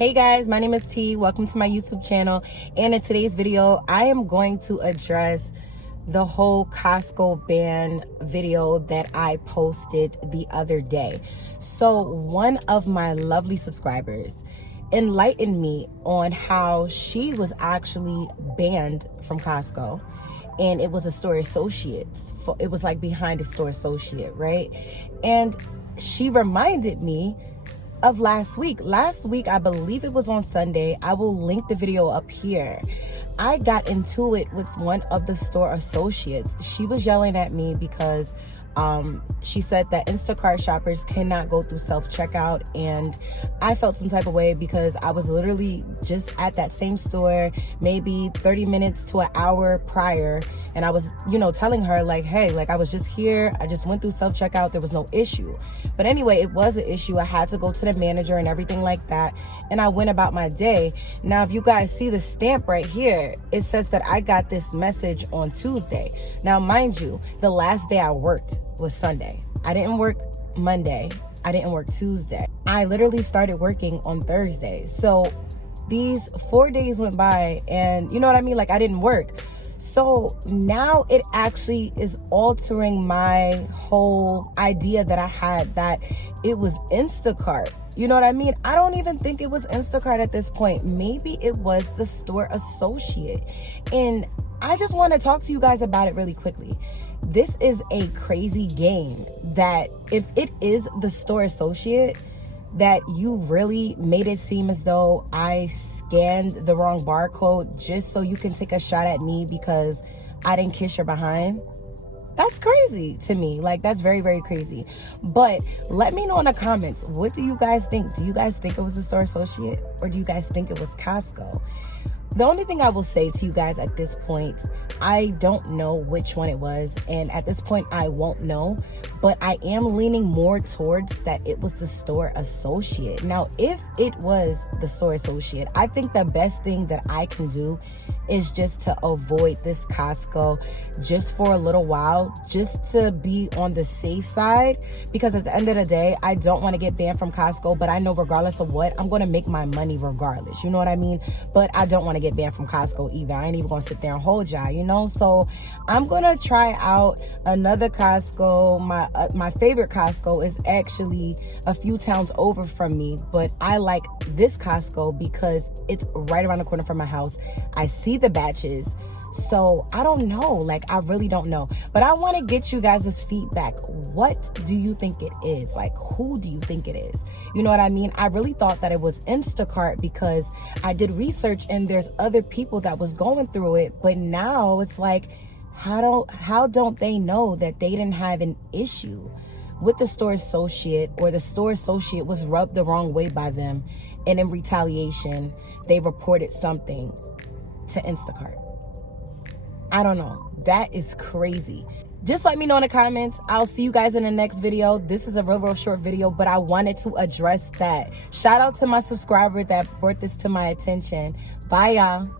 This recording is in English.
Hey guys, my name is T. Welcome to my YouTube channel. And in today's video, I am going to address the whole Costco ban video that I posted the other day. So one of my lovely subscribers enlightened me on how she was actually banned from Costco. And it was a store associate. It was like behind a store associate, right? And she reminded me of last week. Last week, I believe it was on Sunday. I will link the video up here. I got into it with one of the store associates. She was yelling at me because she said that Instacart shoppers cannot go through self-checkout, and I felt some type of way because I was literally just at that same store maybe 30 minutes to an hour prior, and I was, telling her like, hey, like I was just here, I just went through self-checkout, there was no issue. But anyway, it was an issue. I had to go to the manager and everything like that, and I went about my day. Now, if you guys see the stamp right here, it says that I got this message on Tuesday. Now, mind you, the last day I worked was Sunday. I didn't work Monday. I didn't work Tuesday. I literally started working on Thursday. So these 4 days went by and you know what I mean? Like I didn't work. So now it actually is altering my whole idea that I had that it was Instacart. You know what I mean? I don't even think it was Instacart at this point. Maybe it was the store associate. And I just want to talk to you guys about it really quickly. This is a crazy game that if it is the store associate, that you really made it seem as though I scanned the wrong barcode just so you can take a shot at me because I didn't kiss your behind. That's crazy to me. Like, that's very, very crazy. But let me know in the comments, what do you guys think? Do you guys think it was the store associate, or do you guys think it was Costco? The only thing I will say to you guys at this point, I don't know which one it was, and at this point I won't know, but I am leaning more towards that it was the store associate. Now, if it was the store associate, I think the best thing that I can do is just to avoid this Costco just for a little while, just to be on the safe side, because at the end of the day, I don't want to get banned from Costco, but I know regardless of what, I'm going to make my money regardless, you know what I mean? But I don't want to get banned from Costco either. I ain't even going to sit there and hold y'all, So I'm going to try out another Costco. My favorite Costco is actually a few towns over from me, but I like this Costco because it's right around the corner from my house. I see the batches. So I don't know, like I really don't know, but I want to get you guys' feedback. What do you think it is? Like, who do you think it is? You know what I mean? I really thought that it was Instacart because I did research and there's other people that was going through it, but now it's like, how don't they know that they didn't have an issue with the store associate, or the store associate was rubbed the wrong way by them, and in retaliation they reported something to Instacart? I don't know. That is crazy. Just let me know in the comments. I'll see you guys in the next video. This is a real short video, but I wanted to address that. Shout out to my subscriber that brought this to my attention. Bye, y'all.